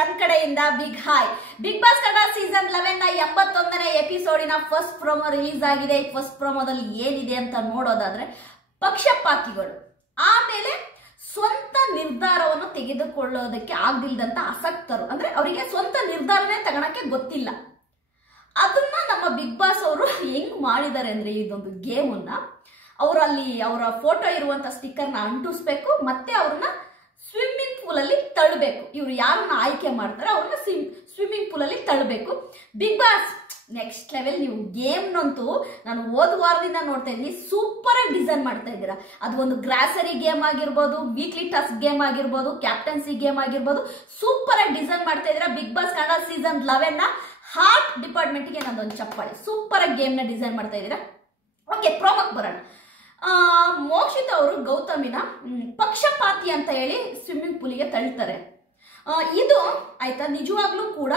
ನನ್ನ ಕಡೆಯಿಂದ big hi. Bigg Boss Kannada season 11 ನ 81ನೇ ಎಪಿಸೋಡಿನ ಫಸ್ಟ್ ಪ್ರೊಮೋ ರಿಲೀಸ್ ಆಗಿದೆ. ಫಸ್ಟ್ ಪ್ರೊಮೋದಲ್ಲಿ ಏನಿದೆ ಅಂತ ನೋಡೋದಾದ್ರೆ, ಪಕ್ಷಪಾತಿಗಳು ಆಮೇಲೆ ಸ್ವಂತ ನಿರ್ಧಾರವನ್ನು ತೆಗೆದುಕೊಳ್ಳೋದಕ್ಕೆ ಆಗದಿಲ್ಲದಂತ ಆಸಕ್ತರು, ಅಂದ್ರೆ ಅವರಿಗೆ ಸ್ವಂತ ನಿರ್ಧಾರನೇ ತಗೊಳಕ್ಕೆ ಗೊತ್ತಿಲ್ಲ. ಅದನ್ನ ನಮ್ಮ ಬಿಗ್ ಬಾಸ್ ಅವರು ಹೆಂಗ್ ಮಾಡಿದ್ದಾರೆ ಅಂದ್ರೆ, ಇದೊಂದು ಗೇಮ್ ಅನ್ನ ಅವರು ಅಲ್ಲಿ ಅವರ ಫೋಟೋ ಇರುವಂತ ಸ್ಟಿಕ್ಕರ್ನ ಅಂಟಿಸ್ಬೇಕು, ಮತ್ತೆ ಅವ್ರನ್ನ ಸ್ವಿಮ್ಮಿಂಗ್ ಪೂಲ್ ಅಲ್ಲಿ ತಳ್ಳಬೇಕು. ಇವ್ರು ಯಾರನ್ನ ಆಯ್ಕೆ ಮಾಡ್ತಾರೆ ಅವ್ರನ್ನ ಸ್ವಿಮ್ಮಿಂಗ್ ಪೂಲ್ ಅಲ್ಲಿ ತಳ್ಳಬೇಕು. Big boss next level. ನೀವು ಗೇಮ್ನಂತೂ ನಾನು ಹೋದ ವಾರದಿಂದ ನೋಡ್ತಾ ಇದ್ದೀನಿ, ಸೂಪರ್ ಆಗಿ ಡಿಸೈನ್ ಮಾಡ್ತಾ ಇದ್ದೀರಾ. ಅದು ಒಂದು ಗ್ರಾಸರಿ ಗೇಮ್ ಆಗಿರ್ಬೋದು, ವೀಕ್ಲಿ ಟಾಸ್ಕ್ ಗೇಮ್ ಆಗಿರ್ಬೋದು, ಕ್ಯಾಪ್ಟನ್ಸಿ ಗೇಮ್ ಆಗಿರ್ಬೋದು, ಸೂಪರ್ ಆಗಿ ಡಿಸೈನ್ ಮಾಡ್ತಾ ಇದ್ದೀರಾ. ಬಿಗ್ ಬಾಸ್ ಕನ್ನಡ ಸೀಸನ್ 11 ನ ಹಾರ್ಟ್ ಡಿಪಾರ್ಟ್ಮೆಂಟ್ಗೆ ನಂದೊಂದು ಚಪ್ಪಾಳೆ. ಸೂಪರ್ ಆಗಿ ಗೇಮ್ನ ಡಿಸೈನ್ ಮಾಡ್ತಾ ಇದ್ದೀರಾ. ಓಕೆ, ಪ್ರೋಮೋಕ್ ಬರೋಣ. ಮೋಕ್ಷಿತ್ ಅವರು ಗೌತಮಿನ ಪಕ್ಷಪಾತಿ ಅಂತ ಹೇಳಿ ಸ್ವಿಮ್ಮಿಂಗ್ ಪೂಲಿಗೆ ತಳ್ತಾರೆ. ಇದು ಆಯ್ತಾ, ನಿಜವಾಗ್ಲೂ ಕೂಡ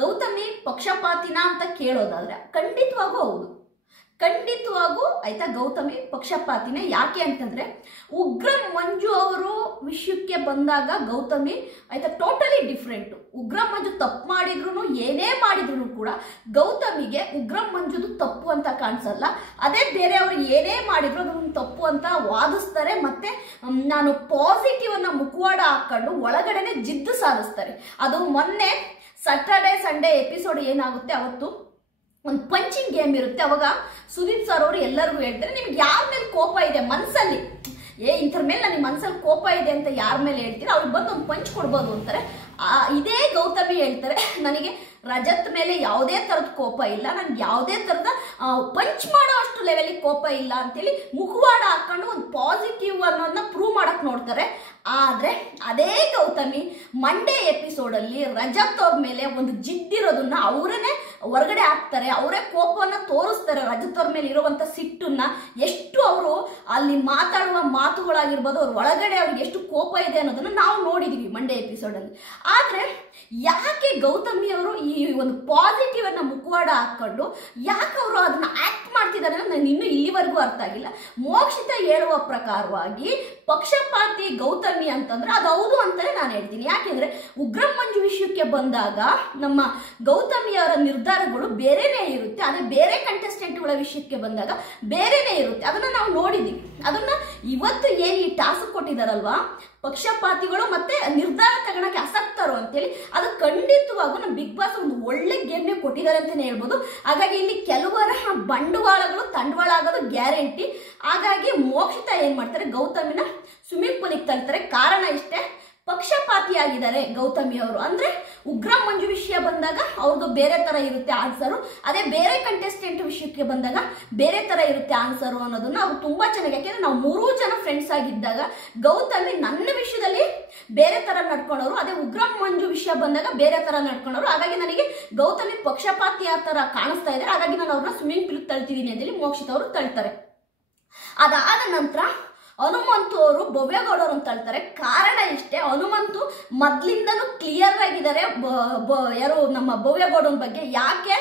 ಗೌತಮಿ ಪಕ್ಷಪಾತಿನ ಅಂತ ಕೇಳೋದಾದ್ರೆ ಖಂಡಿತವಾಗೂ ಹೌದು, ಖಂಡಿತವಾಗೂ ಆಯ್ತಾ ಗೌತಮಿ ಪಕ್ಷಪಾತಿನೇ. ಯಾಕೆ ಅಂತಂದ್ರೆ, ಉಗ್ರಂ ಮಂಜು ಅವರು ವಿಷಯಕ್ಕೆ ಬಂದಾಗ ಗೌತಮಿ ಆಯ್ತಾ ಟೋಟಲಿ ಡಿಫ್ರೆಂಟ್. ಉಗ್ರಂ ಮಂಜು ತಪ್ಪು ಮಾಡಿದ್ರು, ಏನೇ ಮಾಡಿದ್ರು ಕೂಡ ಗೌತಮಿಗೆ ಉಗ್ರಂ ಮಂಜುದು ತಪ್ಪು ಅಂತ ಕಾಣಿಸಲ್ಲ. ಅದೇ ಬೇರೆಯವರು ಏನೇ ಮಾಡಿದ್ರು ಅದನ್ನು ತಪ್ಪು ಅಂತ ವಾದಿಸ್ತಾರೆ. ಮತ್ತೆ ನಾನು ಪಾಸಿಟಿವ್ ಅನ್ನ ಮುಖವಾಡ ಹಾಕೊಂಡು ಒಳಗಡೆನೆ ಜಿದ್ದು ಸಾಧಿಸ್ತಾರೆ. ಅದು ಮೊನ್ನೆ ಸ್ಯಾಟರ್ಡೆ ಸಂಡೇ ಎಪಿಸೋಡ್ ಏನಾಗುತ್ತೆ, ಅವತ್ತು ಒಂದು ಪಂಚಿಂಗ್ ಗೇಮ್ ಇರುತ್ತೆ. ಅವಾಗ ಸುದೀಪ್ ಸರ್ ಅವರು ಎಲ್ಲರಿಗೂ ಹೇಳ್ತಾರೆ, ನಿಮ್ಗೆ ಯಾರ ಮೇಲೆ ಕೋಪ ಇದೆ ಮನಸ್ಸಲ್ಲಿ, ಇಂಥರ ಮೇಲೆ ನನಗೆ ಮನಸ್ಸಲ್ಲಿ ಕೋಪ ಇದೆ ಅಂತ ಯಾರ ಮೇಲೆ ಹೇಳ್ತೀರಾ ಅವ್ರಿಗೆ ಬಂದು ಒಂದು ಪಂಚ್ ಕೊಡ್ಬೋದು ಅಂತಾರೆ. ಇದೇ ಗೌತಮಿ ಹೇಳ್ತಾರೆ, ನನಗೆ ರಜತ್ ಮೇಲೆ ಯಾವುದೇ ತರದ ಕೋಪ ಇಲ್ಲ, ನನ್ಗೆ ಯಾವುದೇ ತರದ ಪಂಚ್ ಮಾಡೋ ಅಷ್ಟು ಲೆವೆಲಿಗೆ ಕೋಪ ಇಲ್ಲ ಅಂತೇಳಿ ಮುಖವಾಡ ಹಾಕೊಂಡು ಒಂದು ಪಾಸಿಟಿವ್ ಅನ್ನೋದನ್ನ ಪ್ರೂವ್ ಮಾಡಕ್ ನೋಡ್ತಾರೆ. ಆದ್ರೆ ಅದೇ ಗೌತಮಿ ಮಂಡೇ ಎಪಿಸೋಡ್ ಅಲ್ಲಿ ರಜತ್ ಅವ್ರ ಮೇಲೆ ಒಂದು ಜಿದ್ದಿರೋದನ್ನ ಅವರೇನೆ ಹೊರಗಡೆ ಹಾಕ್ತಾರೆ, ಅವರೇ ಕೋಪವನ್ನ ತೋರಿಸ್ತಾರೆ. ರಜತ್ ಅವ್ರ ಮೇಲೆ ಇರುವಂತ ಸಿಟ್ಟನ್ನ, ಎಷ್ಟು ಅವರು ಅಲ್ಲಿ ಮಾತಾಡುವ ಮಾತುಗಳಾಗಿರ್ಬೋದು, ಅವ್ರ ಒಳಗಡೆ ಅವ್ರಿಗೆ ಎಷ್ಟು ಕೋಪ ಇದೆ ಅನ್ನೋದನ್ನ ನಾವು ನೋಡಿದೀವಿ ಮಂಡೇ ಎಪಿಸೋಡ್ ಅಲ್ಲಿ. ಆದ್ರೆ ಯಾಕೆ ಗೌತಮಿ ಅವರು ಈ ಒಂದು ಪಾಸಿಟಿವ್ ಅನ್ನ ಮುಖವಾಡ ಹಾಕೊಂಡು ಯಾಕೆ ಅವರು ಅದನ್ನ ಆಕ್ಟ್ ಮಾಡ್ತಿದ್ದಾರೆ ಅನ್ನೋದು ನಾನು ಇನ್ನೂ ಇಲ್ಲಿವರೆಗೂ ಅರ್ಥ ಆಗಿಲ್ಲ. ಮೋಕ್ಷಿತ ಹೇಳುವ ಪ್ರಕಾರವಾಗಿ ಪಕ್ಷಪಾತಿ ಗೌತಮಿ ಅಂತಂದ್ರೆ ಅದು ಹೌದು ಅಂತಾನೆ ನಾನು ಹೇಳ್ತೀನಿ. ಯಾಕೆಂದ್ರೆ ಉಗ್ರಂ ಮಂಜು ವಿಷಯಕ್ಕೆ ಬಂದಾಗ ನಮ್ಮ ಗೌತಮಿಯವರ ನಿರ್ಧಾರಗಳು ಬೇರೆನೇ ಇರುತ್ತೆ, ಅದೇ ಬೇರೆ ಕಂಟೆಸ್ಟೆಂಟ್ಗಳ ವಿಷಯಕ್ಕೆ ಬಂದಾಗ ಬೇರೆನೇ ಇರುತ್ತೆ. ಅದನ್ನ ನಾವು ನೋಡಿದೀವಿ. ಅದನ್ನ ಇವತ್ತು ಏನು ಈ ಟಾಸ್ಕ್ ಕೊಟ್ಟಿದಾರಲ್ವಾ, ಪಕ್ಷಪಾತಿಗಳು ಮತ್ತೆ ನಿರ್ಧಾರ ತಗೊಳಕ್ಕೆ ಆಸಕ್ತರು ಅಂತೇಳಿ, ಅದು ಖಂಡಿತವಾಗೂ ನಮ್ಮ ಬಿಗ್ ಬಾಸ್ ಒಂದು ಒಳ್ಳೆ ಗೇಮ್ನೇ ಕೊಟ್ಟಿದ್ದಾರೆ ಅಂತಾನೆ ಹೇಳ್ಬೋದು. ಹಾಗಾಗಿ ಇಲ್ಲಿ ಕೆಲವರ ಬಂಡವಾಳಗಳು ತಂಡವಾಳ ಆಗೋದು ಗ್ಯಾರಂಟಿ. ಹಾಗಾಗಿ ಮೋಕ್ಷಿತ ಏನ್ ಮಾಡ್ತಾರೆ, ಗೌತಮಿನ ಸ್ವಿಮ್ಮಿಂಗ್ ಪೂಲಿಗೆ ತಳ್ತಾರೆ. ಕಾರಣ ಇಷ್ಟೇ, ಪಕ್ಷಪಾತಿಯಾಗಿದ್ದಾರೆ ಗೌತಮಿ ಅವರು. ಅಂದ್ರೆ ಉಗ್ರಂ ಮಂಜು ವಿಷಯ ಬಂದಾಗ ಅವ್ರದ್ದು ಬೇರೆ ತರ ಇರುತ್ತೆ ಆನ್ಸರು, ಅದೇ ಬೇರೆ ಕಂಟೆಸ್ಟೆಂಟ್ ವಿಷಯಕ್ಕೆ ಬಂದಾಗ ಬೇರೆ ತರ ಇರುತ್ತೆ ಆನ್ಸರು ಅನ್ನೋದನ್ನ ಅವ್ರು ತುಂಬಾ ಚೆನ್ನಾಗಿ. ಯಾಕೆಂದ್ರೆ ನಾವು 3 ಜನ ಫ್ರೆಂಡ್ಸ್ ಆಗಿದ್ದಾಗ ಗೌತಮಿ ನನ್ನ ವಿಷಯದಲ್ಲಿ ಬೇರೆ ತರ ನಡ್ಕೊಂಡವರು, ಅದೇ ಉಗ್ರಂ ಮಂಜು ವಿಷಯ ಬಂದಾಗ ಬೇರೆ ತರ ನಡ್ಕೊಂಡವರು. ಹಾಗಾಗಿ ನನಗೆ ಗೌತಮಿ ಪಕ್ಷಪಾತಿ ಆ ತರ ಕಾಣಿಸ್ತಾ ಇದೆ. ಹಾಗಾಗಿ ನಾನು ಅವ್ರನ್ನ ಸ್ವಿಮ್ಮಿಂಗ್ ಪೂಲ್ ತಳ್ತಿದ್ದೀನಿ ಅಂತೇಳಿ ಮೋಕ್ಷಿತ್ ಅವರು ತಳ್ತಾರೆ. ಅದಾದ ನಂತರ ಹನುಮಂತು ಅವರು ಭವ್ಯಗೌಡರು ಅಂತ ಹೇಳ್ತಾರೆ. ಕಾರಣ ಇಷ್ಟೇ, ಹನುಮಂತು ಮೊದ್ಲಿಂದನೂ ಕ್ಲಿಯರ್ ಆಗಿದ್ದಾರೆ ಯಾರು ನಮ್ಮ ಭವ್ಯಗೌಡನ ಬಗ್ಗೆ. ಯಾಕೆ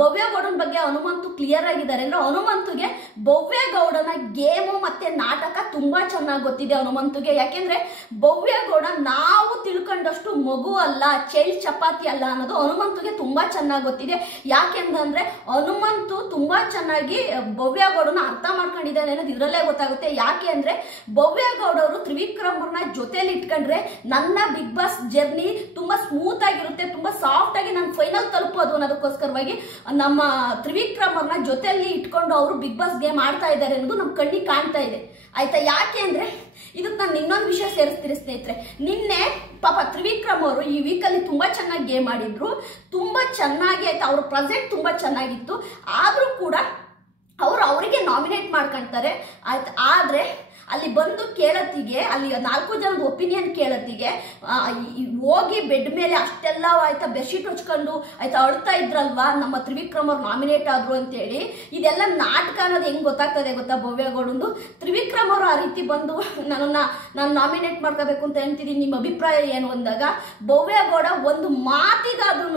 ಭವ್ಯಗೌಡನ ಬಗ್ಗೆ ಹನುಮಂತು ಕ್ಲಿಯರ್ ಆಗಿದ್ದಾರೆ ಅಂದ್ರೆ, ಹನುಮಂತುಗೆ ಭವ್ಯಗೌಡನ ಗೇಮು ಮತ್ತೆ ನಾಟಕ ತುಂಬಾ ಚೆನ್ನಾಗಿ ಗೊತ್ತಿದೆ ಹನುಮಂತುಗೆ. ಯಾಕೆಂದ್ರೆ ಭವ್ಯಗೌಡ ನಾವು ತಿಳ್ಕೊಂಡಷ್ಟು ಮಗು ಅಲ್ಲ, ಚೈಲ್ಡ್ ಚಪಾತಿ ಅಲ್ಲ ಅನ್ನೋದು ಹನುಮಂತುಗೆ ತುಂಬಾ ಚೆನ್ನಾಗಿ ಗೊತ್ತಿದೆ. ಯಾಕೆಂದ್ರೆ ಹನುಮಂತು ತುಂಬಾ ಚೆನ್ನಾಗಿ ಭವ್ಯಗೌಡನ ಅರ್ಥ ಮಾಡ್ಕೊಂಡಿದ್ದಾನೆ ಅನ್ನೋದು ಇದರಲ್ಲೇ ಗೊತ್ತಾಗುತ್ತೆ. ಯಾಕೆ ಅಂದ್ರೆ ಭವ್ಯಗೌಡವರು ತ್ರಿವಿಕ್ರಮ್ರನ್ನ ಜೊತೆಲಿ ಇಟ್ಕೊಂಡ್ರೆ ನನ್ನ ಬಿಗ್ ಬಾಸ್ ಜರ್ನಿ ತುಂಬಾ ಸ್ಮೂತ್ ಆಗಿರುತ್ತೆ, ತುಂಬಾ ಸಾಫ್ಟ್ ಆಗಿ ನಾನು ಫೈನಲ್ ತಲುಪೋದು ಅನ್ನೋದಕ್ಕೋಸ್ಕರವಾಗಿ ನಮ್ಮ ತ್ರಿವಿಕ್ರಮ್ ಅವ್ರನ್ನ ಜೊತೆಯಲ್ಲಿ ಇಟ್ಕೊಂಡು ಅವರು ಬಿಗ್ ಬಾಸ್ ಗೇಮ್ ಆಡ್ತಾ ಇದ್ದಾರೆ ಅನ್ನೋದು ನಮ್ ಕಣ್ಣಿಗೆ ಕಾಣ್ತಾ ಇದೆ. ಆಯ್ತಾ, ಯಾಕೆ ಅಂದ್ರೆ ಇದಕ್ಕೆ ನಾನು ಇನ್ನೊಂದು ವಿಷಯ ಸೇರಿಸ್ತೀನಿ ಸ್ನೇಹಿತರೆ. ನಿನ್ನೆ ಪಾಪ ತ್ರಿವಿಕ್ರಮ್ ಅವರು ಈ ವೀಕಲ್ಲಿ ತುಂಬಾ ಚೆನ್ನಾಗಿ ಗೇಮ್ ಆಡಿದ್ರು, ತುಂಬಾ ಚೆನ್ನಾಗಿ ಆಯ್ತಾ, ಅವ್ರ ಪ್ರೆಸೆಂಟ್ ತುಂಬಾ ಚೆನ್ನಾಗಿತ್ತು. ಆದ್ರೂ ಕೂಡ ಅವರಿಗೆ ನಾಮಿನೇಟ್ ಮಾಡ್ಕೊಂತಾರೆ ಆಯ್ತು. ಆದ್ರೆ ಅಲ್ಲಿ ಬಂದು ಕೇಳತ್ತಿಗೆ, ಅಲ್ಲಿ 4 ಜನದ ಒಪಿನಿಯನ್ ಕೇಳತ್ತಿಗೆ ಹೋಗಿ ಬೆಡ್ ಮೇಲೆ ಅಷ್ಟೆಲ್ಲ ಆಯ್ತಾ ಬೆಡ್ಶೀಟ್ ಹೊಚ್ಕೊಂಡು ಆಯ್ತಾ ಅಳ್ತಾ ಇದ್ರಲ್ವಾ ನಮ್ಮ ತ್ರಿವಿಕ್ರಮ್ ಅವ್ರು ನಾಮಿನೇಟ್ ಆದ್ರು ಅಂತೇಳಿ. ಇದೆಲ್ಲ ನಾಟಕ ಅನ್ನೋದು ಹೆಂಗ್ ಗೊತ್ತಾಗ್ತದೆ ಗೊತ್ತಾ ಭವ್ಯಗೌಡಂದು. ತ್ರಿವಿಕ್ರಮ್ ಅವರು ಆ ರೀತಿ ಬಂದು ನಾನು ನಾಮಿನೇಟ್ ಮಾಡ್ಕೋಬೇಕು ಅಂತ ಹೇಳ್ತಿದ್ದೀನಿ, ನಿಮ್ಮ ಅಭಿಪ್ರಾಯ ಏನು ಅಂದಾಗ ಭವ್ಯಗೌಡ ಒಂದು ಮಾತಿಗಾದ್ರೂ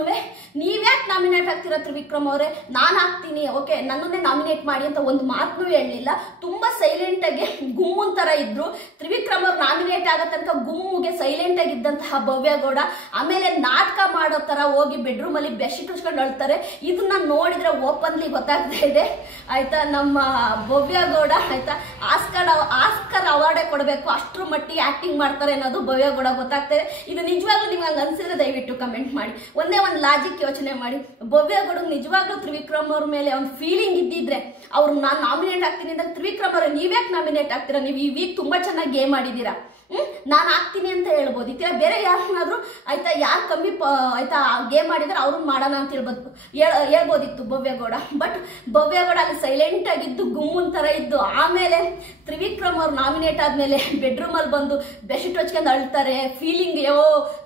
ನೀವ್ಯಾಕೆ ನಾಮಿನೇಟ್ ಆಗ್ತೀರಾ ತ್ರಿವಿಕ್ರಮ್ ಅವರೇ, ನಾನು ಹಾಕ್ತೀನಿ, ಓಕೆ ನನ್ನನ್ನೇ ನಾಮಿನೇಟ್ ಮಾಡಿ ಅಂತ ಒಂದು ಮಾತನ್ನು ಹೇಳಲಿಲ್ಲ. ತುಂಬಾ ಸೈಲೆಂಟ್ ಆಗಿ ಗುಮ್ಮನ್ ತರ ಇದ್ರು. ತ್ರಿವಿಕ್ರಮ್ ಅವ್ರು ನಾಮಿನೇಟ್ ನಾಮಿನೇಟ್ ಆಗೋ ತನಕ ಗುಮ್முಗೆ ಸೈಲೆಂಟ್ ಆಗಿದ್ದಂತಹ ಭವ್ಯ ಗೌಡ ಆಮೇಲೆ ನಾಟಕ ಮಾಡೋ ತರ ಹೋಗಿ ಬೆಡ್ರೂಮ್ ಅಲ್ಲಿ ಬೆಡ್ಶೀಟ್ ಉಚ್ಕೊಂಡು ಅಳ್ತಾರೆ. ಇದನ್ನ ನೋಡಿದ್ರೆ ಓಪನ್ಲಿ ಗೊತ್ತಾಗ್ತಾ ಇದೆ ಆಯ್ತಾ, ನಮ್ಮ ಭವ್ಯ ಗೌಡ ಆಯ್ತಾ ಆಸ್ಕರ್ ಅವಾರ್ಡೇ ಕೊಡಬೇಕು, ಅಷ್ಟ್ರ ಮಟ್ಟಿಗೆ ಆಕ್ಟಿಂಗ್ ಮಾಡ್ತಾರೆ ಅನ್ನೋದು ಭವ್ಯ ಗೌಡ ಗೊತ್ತಾಗ್ತಾ ಇದೆ. ಇದು ನಿಜವಾಗ್ಲೂ ನಿಮ್ಗೆ ಹಂಗ ಅನ್ಸಿದ್ರೆ ದಯವಿಟ್ಟು ಕಮೆಂಟ್ ಮಾಡಿ. ಒಂದೇ ಒಂದು ಲಾಜಿಕ್ ಯೋಚನೆ ಮಾಡಿ, ಭವ್ಯ ಗೌಡ ನಿಜವಾಗ್ಲೂ ತ್ರಿವಿಕ್ರಮ್ ಅವ್ರ ಮೇಲೆ ಒಂದು ಫೀಲಿಂಗ್ ಇದ್ದಿದ್ರೆ ಅವ್ರು ನಾನು ನಾಮಿನೇಟ್ ಆಗ್ತೀನಿ ಅಂತ, ತ್ರಿವಿಕ್ರಮ್ ಅವ್ರ ನೀವ್ಯಾಕೆ ನಾಮಿನೇಟ್ ಆಗ್ತೀರಾ, ನೀವು ಈ ವೀಕ್ ತುಂಬಾ ಚೆನ್ನಾಗಿ ಗೇಮ್ ಆಡಿದೀರಾ, ನಾನು ಆಗ್ತೀನಿ ಅಂತ ಹೇಳ್ಬೋದು. ಇತ್ತೀರ ಬೇರೆ ಯಾರನ್ನಾದ್ರೂ ಆಯ್ತಾ, ಯಾರು ಕಮ್ಮಿ ಆಯ್ತಾ ಗೇಮ್ ಮಾಡಿದ್ರೆ ಅವ್ರನ್ನ ಮಾಡೋಣ ಅಂತ ಹೇಳ್ಬೋದಿತ್ತು ಭವ್ಯ ಗೌಡ. ಬಟ್ ಭವ್ಯ ಗೌಡ ಅಲ್ಲಿ ಸೈಲೆಂಟ್ ಆಗಿದ್ದು ಗುಮ್ಮನ್ ತರ ಇದ್ದು, ಆಮೇಲೆ ತ್ರಿವಿಕ್ರಮ್ ಅವ್ರು ನಾಮಿನೇಟ್ ಆದ್ಮೇಲೆ ಬೆಡ್ರೂಮ್ ಅಲ್ಲಿ ಬಂದು ಬೆಡ್ಶೀಟ್ ಹಚ್ಕೊಂಡು ಅಳ್ತಾರೆ. ಫೀಲಿಂಗ್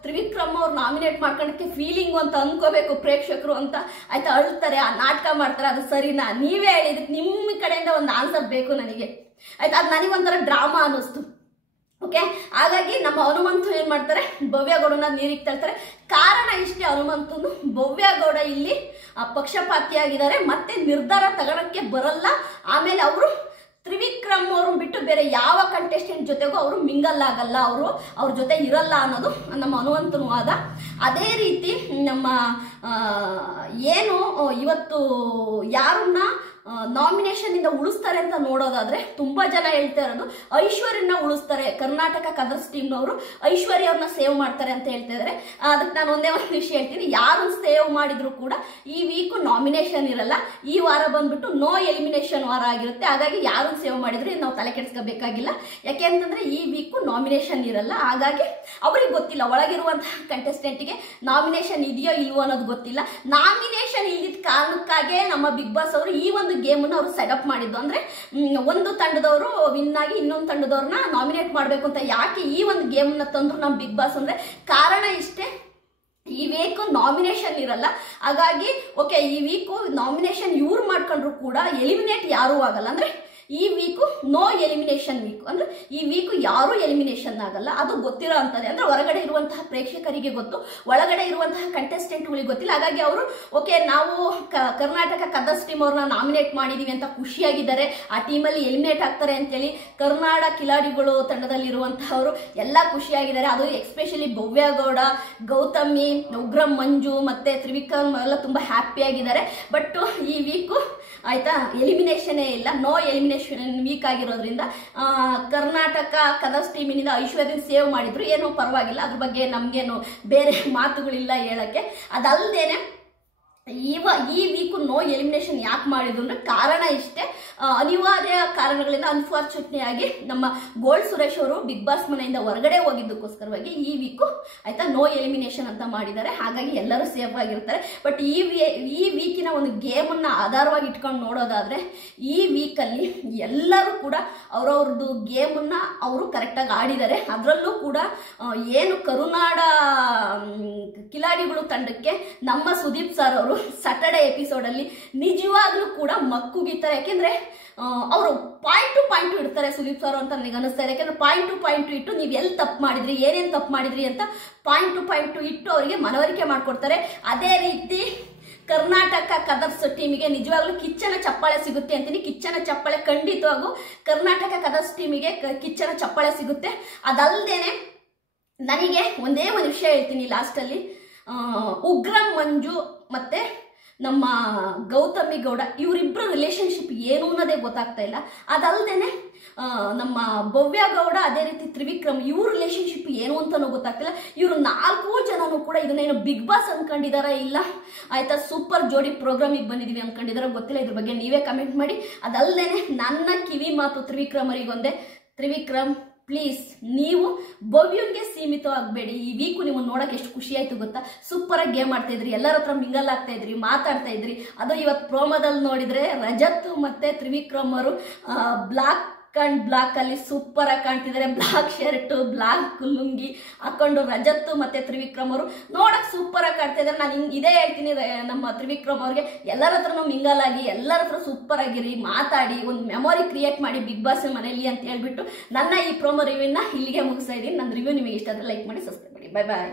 ತ್ರಿವಿಕ್ರಮ್ ಅವ್ರು ನಾಮಿನೇಟ್ ಮಾಡ್ಕೊಂಡಕ್ಕೆ ಫೀಲಿಂಗ್ ಅಂತ ಅನ್ಕೋಬೇಕು ಪ್ರೇಕ್ಷಕರು ಅಂತ ಆಯ್ತಾ, ಅಳ್ತಾರೆ, ಆ ನಾಟಕ ಮಾಡ್ತಾರೆ. ಅದು ಸರಿನಾ? ನೀವೇ ಹೇಳಿದ್ರಿ, ನಿಮ್ಮ ಕಡೆಯಿಂದ ಒಂದು ಆನ್ಸರ್ ಬೇಕು ನನಗೆ ಆಯ್ತಾ. ಅದು ನನಗೊಂಥರ ಡ್ರಾಮಾ ಅನ್ನಿಸ್ತು. ಓಕೆ, ಹಾಗಾಗಿ ನಮ್ಮ ಹನುಮಂತು ಏನ್ ಮಾಡ್ತಾರೆ, ಭವ್ಯ ಗೌಡನ ನೀರಿಗೆ ತಳ್ತಾರೆ. ಕಾರಣ ಇಷ್ಟೇ, ಹನುಮಂತನು ಭವ್ಯ ಗೌಡ ಇಲ್ಲಿ ಪಕ್ಷಪಾತಿಯಾಗಿದ್ದಾರೆ, ಮತ್ತೆ ನಿರ್ಧಾರ ತಗೊಳಕ್ಕೆ ಬರಲ್ಲ. ಆಮೇಲೆ ಅವರು ತ್ರಿವಿಕ್ರಮ್ ಅವ್ರನ್ನ ಬಿಟ್ಟು ಬೇರೆ ಯಾವ ಕಂಟೆಸ್ಟೆಂಟ್ ಜೊತೆಗೂ ಅವರು ಮಿಂಗಲ್ ಆಗಲ್ಲ, ಅವ್ರ ಜೊತೆ ಇರಲ್ಲ ಅನ್ನೋದು ನಮ್ಮ ಹನುಮಂತನ ವಾದ. ಅದೇ ರೀತಿ ನಮ್ಮ ಏನು ಇವತ್ತು ಯಾರನ್ನ ನಾಮಿನೇಷನ್ ಇಂದ ಉಳಿಸ್ತಾರೆ ಅಂತ ನೋಡೋದಾದ್ರೆ ತುಂಬಾ ಜನ ಹೇಳ್ತಾ ಇರೋದು ಐಶ್ವರ್ಯನ ಉಳಿಸ್ತಾರೆ, ಕರ್ನಾಟಕ ಕಲರ್ಸ್ ಟೀಮ್ ನವರು ಐಶ್ವರ್ಯ ಅವ್ರನ್ನ ಸೇವ್ ಮಾಡ್ತಾರೆ ಅಂತ ಹೇಳ್ತಾ ಇದಾರೆ. ಅದಕ್ಕೆ ನಾನು ಒಂದೇ ಒಂದು ವಿಷಯ ಹೇಳ್ತೀನಿ, ಯಾರು ಸೇವ್ ಮಾಡಿದ್ರು ಕೂಡ ಈ ವೀಕ್ ನಾಮಿನೇಷನ್ ಇರಲ್ಲ. ಈ ವಾರ ಬಂದ್ಬಿಟ್ಟು ನೋ ಎಲಿಮಿನೇಷನ್ ವಾರ ಆಗಿರುತ್ತೆ. ಹಾಗಾಗಿ ಯಾರು ಸೇವ್ ಮಾಡಿದ್ರು ನಾವು ತಲೆ ಕೆಡಿಸ್ಕೋಬೇಕಾಗಿಲ್ಲ. ಯಾಕೆ ಅಂತಂದ್ರೆ ಈ ವೀಕ್ ನಾಮಿನೇಷನ್ ಇರಲ್ಲ. ಹಾಗಾಗಿ ಅವ್ರಿಗೆ ಗೊತ್ತಿಲ್ಲ, ಒಳಗಿರುವಂತಹ ಕಂಟೆಸ್ಟೆಂಟ್ಗೆ ನಾಮಿನೇಷನ್ ಇದೆಯೋ ಇಲ್ವೋ ಅನ್ನೋದು ಗೊತ್ತಿಲ್ಲ. ನಾಮಿನೇಷನ್ ಇಲ್ದಿದ್ದ ಕಾರಣಕ್ಕಾಗೆ ನಮ್ಮ ಬಿಗ್ ಬಾಸ್ ಅವರು ಈ ಒಂದು ಗೇಮ್ ಅನ್ನು ಅವರು ಸೆಟಪ್ ಮಾಡಿದ್ದು. ಅಂದ್ರೆ ಒಂದು ತಂಡದವರು ವಿನ್ ಆಗಿ ಇನ್ನೊಂದು ತಂಡದವ್ರನ್ನ ನಾಮಿನೇಟ್ ಮಾಡ್ಬೇಕು ಅಂತ ಯಾಕೆ ಈ ಒಂದು ಗೇಮ್ ನ ತಂದ್ರು ನಮ್ಮ ಬಿಗ್ ಬಾಸ್ ಅಂದ್ರೆ ಕಾರಣ ಇಷ್ಟೇ. ಈ ವೀಕ್ ನಾಮಿನೇಷನ್ ಇರಲ್ಲ. ಹಾಗಾಗಿ ಓಕೆ, ಈ ವೀಕ್ ನಾಮಿನೇಷನ್ ಇವ್ರು ಮಾಡ್ಕೊಂಡ್ರು ಕೂಡ ಎಲಿಮಿನೇಟ್ ಯಾರು ಆಗಲ್ಲ. ಅಂದ್ರೆ ಈ ವೀಕು ನೋ ಎಲಿಮಿನೇಷನ್ ವೀಕ್, ಅಂದ್ರೆ ಈ ವೀಕ್ ಯಾರು ಎಲಿಮಿನೇಷನ್ ಆಗಲ್ಲ. ಅದು ಗೊತ್ತಿರೋ ಅಂತದೆ, ಅಂದ್ರೆ ಹೊರಗಡೆ ಇರುವಂತಹ ಪ್ರೇಕ್ಷಕರಿಗೆ ಗೊತ್ತು, ಒಳಗಡೆ ಇರುವಂತಹ ಕಂಟೆಸ್ಟೆಂಟ್ಗಳಿಗೆ ಗೊತ್ತಿಲ್ಲ. ಹಾಗಾಗಿ ಅವರು ಓಕೆ ನಾವು ಕರ್ನಾಟಕ ಕಲರ್ಸ್ ಟೀಮ್ ಅವ್ರನ್ನ ನಾಮಿನೇಟ್ ಮಾಡಿದೀವಿ ಅಂತ ಖುಷಿಯಾಗಿದ್ದಾರೆ, ಆ ಟೀಮಲ್ಲಿ ಎಲಿಮಿನೇಟ್ ಆಗ್ತಾರೆ ಅಂತೇಳಿ ಕರ್ನಾಟಕ ಕಿಲಾಡಿಗಳು ತಂಡದಲ್ಲಿರುವಂತಹವರು ಎಲ್ಲ ಖುಷಿಯಾಗಿದ್ದಾರೆ. ಅದು ಎಸ್ಪೆಷಲಿ ಭವ್ಯ ಗೌಡ, ಗೌತಮಿ, ಉಗ್ರಂ ಮಂಜು ಮತ್ತೆ ತ್ರಿವಿಕ್ರಮ್ ಎಲ್ಲ ತುಂಬಾ ಹ್ಯಾಪಿ ಆಗಿದ್ದಾರೆ. ಬಟ್ ಈ ವೀಕು ಆಯ್ತಾ ಎಲಿಮಿನೇಷನ್ ಇಲ್ಲ, ನೋ ಎಲಿಮಿನೇಷನ್ ವೀಕ್ ಆಗಿರೋದ್ರಿಂದ ಕರ್ನಾಟಕ ಕಲರ್ಸ್ ಟೀಮಿನಿಂದ ಐಶ್ವರ್ಯ ಸೇವ್ ಮಾಡಿದ್ರು, ಏನೋ ಪರವಾಗಿಲ್ಲ, ಅದ್ರ ಬಗ್ಗೆ ನಮ್ಗೇನು ಬೇರೆ ಮಾತುಗಳಿಲ್ಲ ಹೇಳಕ್ಕೆ. ಅದಲ್ದೇನೆ ಈ ವೀಕ್ ನೋ ಎಲಿಮಿನೇಷನ್ ಯಾಕೆ ಮಾಡಿದ್ರು ಅಂದ್ರೆ ಕಾರಣ ಇಷ್ಟೇ, ಅನಿವಾರ್ಯ ಕಾರಣಗಳಿಂದ ಅನ್ಫಾರ್ಚುನೇಟ್ಲಿ ಆಗಿ ನಮ್ಮ ಗೋಲ್ಡ್ ಸುರೇಶ್ ಅವರು ಬಿಗ್ ಬಾಸ್ ಮನೆಯಿಂದ ಹೊರಗಡೆ ಹೋಗಿದ್ದಕ್ಕೋಸ್ಕರವಾಗಿ ಈ ವೀಕು ಆಯ್ತಾ ನೋ ಎಲಿಮಿನೇಷನ್ ಅಂತ ಮಾಡಿದ್ದಾರೆ. ಹಾಗಾಗಿ ಎಲ್ಲರೂ ಸೇಫ್ ಆಗಿರ್ತಾರೆ. ಬಟ್ ಈ ವೀಕಿನ ಒಂದು ಗೇಮ್ ಅನ್ನ ಆಧಾರವಾಗಿ ಇಟ್ಕೊಂಡು ನೋಡೋದಾದ್ರೆ ಈ ವೀಕಲ್ಲಿ ಎಲ್ಲರೂ ಕೂಡ ಅವ್ರವ್ರದ್ದು ಗೇಮ್ ಅನ್ನ ಅವರು ಕರೆಕ್ಟಾಗಿ ಆಡಿದ್ದಾರೆ. ಅದರಲ್ಲೂ ಕೂಡ ಏನು ಕರುನಾಡ ಕಿಲಾಡಿಗಳು ತಂಡಕ್ಕೆ ನಮ್ಮ ಸುದೀಪ್ ಸರ್ ಅವರು ಸ್ಯಾಟರ್ಡೆ ಎಪಿಸೋಡ್ ಅಲ್ಲಿ ನಿಜವಾಗ್ಲೂ ಕೂಡ ಮಕ್ಕುಗಿತಾರೆ. ಯಾಕೆಂದ್ರೆ ಅವರು ಪಾಯಿಂಟ್ ಟು ಪಾಯಿಂಟ್ ಇಡ್ತಾರೆ ಸುದೀಪ್ ಸರ್ ಅಂತ ನನಗೆ ಅನಿಸ್ತಾ ಇದೆ. ಯಾಕಂದ್ರೆ ಪಾಯಿಂಟ್ ಟು ಪಾಯಿಂಟ್ ಇಟ್ಟು ನೀವು ಎಲ್ಲಿ ತಪ್ಪು ಮಾಡಿದ್ರಿ, ಏನೇನು ತಪ್ಪು ಮಾಡಿದ್ರಿ ಅಂತ ಪಾಯಿಂಟ್ ಟು ಪಾಯಿಂಟ್ ಇಟ್ಟು ಅವರಿಗೆ ಮನವರಿಕೆ ಮಾಡ್ಕೊಡ್ತಾರೆ. ಅದೇ ರೀತಿ ಕರ್ನಾಟಕ ಕಲರ್ಸ್ ಟೀಮಿಗೆ ನಿಜವಾಗ್ಲೂ ಕಿಚ್ಚನ ಚಪ್ಪಾಳೆ ಸಿಗುತ್ತೆ ಅಂತೀನಿ. ಕಿಚ್ಚನ ಚಪ್ಪಾಳೆ ಖಂಡಿತವಾಗೂ ಕರ್ನಾಟಕ ಕಲರ್ಸ್ ಟೀಮಿಗೆ ಕಿಚ್ಚನ ಚಪ್ಪಾಳೆ ಸಿಗುತ್ತೆ. ಅದಲ್ದೇನೆ ನನಗೆ ಒಂದೇ ಒಂದು ವಿಷಯ ಹೇಳ್ತೀನಿ ಲಾಸ್ಟ್ ಅಲ್ಲಿ, ಉಗ್ರಂ ಮಂಜು ಮತ್ತೆ ನಮ್ಮ ಗೌತಮಿ ಗೌಡ ಇವರಿಬ್ಬರ ರಿಲೇಶನ್ಶಿಪ್ ಏನು ಅನ್ನೋದೇ ಗೊತ್ತಾಗ್ತಾ ಇಲ್ಲ. ಅದಲ್ದೇನೆ ನಮ್ಮ ಭವ್ಯ ಗೌಡ ಅದೇ ರೀತಿ ತ್ರಿವಿಕ್ರಮ್ ಇವ್ರ ರಿಲೇಶನ್ಶಿಪ್ ಏನು ಅಂತಾನೂ ಗೊತ್ತಾಗ್ತಿಲ್ಲ. ಇವರು 4 ಜನನು ಕೂಡ ಇದನ್ನೇನು ಬಿಗ್ ಬಾಸ್ ಅನ್ಕೊಂಡಿದಾರ ಇಲ್ಲ ಆಯ್ತಾ ಸೂಪರ್ ಜೋಡಿ ಪ್ರೋಗ್ರಾಮಿಗೆ ಬಂದಿದೀವಿ ಅನ್ಕೊಂಡಿದಾರ ಗೊತ್ತಿಲ್ಲ. ಇದ್ರ ಬಗ್ಗೆ ನೀವೇ ಕಮೆಂಟ್ ಮಾಡಿ. ಅದಲ್ದೇನೆ ನನ್ನ ಕಿವಿ ಮಾತು ತ್ರಿವಿಕ್ರಮರಿಗೊಂದೇ, ತ್ರಿವಿಕ್ರಮ್ ಪ್ಲೀಸ್ ನೀವು ಭವ್ಯಂಗೆ ಸೀಮಿತವಾಗಬೇಡಿ. ಈ ವೀಕು ನೀವು ನೋಡಕ್ಕೆ ಎಷ್ಟು ಖುಷಿ ಆಯ್ತು ಗೊತ್ತಾ, ಸೂಪರ್ ಆಗಿ ಗೇಮ್ ಆಡ್ತಾ ಇದ್ರಿ, ಎಲ್ಲರ ಹತ್ರ ಮಿಂಗಲ್ ಆಗ್ತಾ ಇದ್ರಿ, ಮಾತಾಡ್ತಾ ಇದ್ರಿ. ಅದು ಇವತ್ತು ಪ್ರೋಮೋದಲ್ಲಿ ನೋಡಿದ್ರೆ ರಜತ್ ಮತ್ತೆ ತ್ರಿವಿಕ್ರಮ್ ಅವರು ಬ್ಲಾಕ್ ಅಲ್ಲಿ ಸೂಪರ್ ಆಗಿ ಕಾಣ್ತಿದ್ದಾರೆ. ಬ್ಲಾಕ್ ಶರ್ಟ್ ಬ್ಲಾಕ್ ಲುಂಗಿ ಹಾಕೊಂಡು ರಜತ್ ಮತ್ತೆ ತ್ರಿವಿಕ್ರಮ್ ಅವರು ನೋಡಕ್ ಸೂಪರ್ ಆಗಿ ಕಾಣ್ತಾ ಇದ್ದಾರೆ. ನಾನು ಇದೇ ಹೇಳ್ತೀನಿ ನಮ್ಮ ತ್ರಿವಿಕ್ರಮ್ ಅವ್ರಿಗೆ, ಎಲ್ಲರ ಹತ್ರನೂ ಮಿಂಗಲ್ ಆಗಿ ಎಲ್ಲರ ಹತ್ರ ಸೂಪರ್ ಆಗಿರಿ, ಮಾತಾಡಿ, ಒಂದು ಮೆಮೊರಿ ಕ್ರಿಯೇಟ್ ಮಾಡಿ ಬಿಗ್ ಬಾಸ್ ಮನೆಯಲ್ಲಿ ಅಂತ ಹೇಳ್ಬಿಟ್ಟು ನನ್ನ ಈ ಪ್ರೋಮೋ ರಿವ್ಯೂನ ಇಲ್ಲಿಗೆ ಮುಗಿಸ್ತಾ ಇದ್ದೀನಿ. ನನ್ನ ರಿವ್ಯೂ ನಿಮಗೆ ಇಷ್ಟ ಆದರೆ ಲೈಕ್ ಮಾಡಿ, ಸಬ್ಸ್ಕ್ರೈಬ್ ಮಾಡಿ. ಬೈ ಬಾಯ್.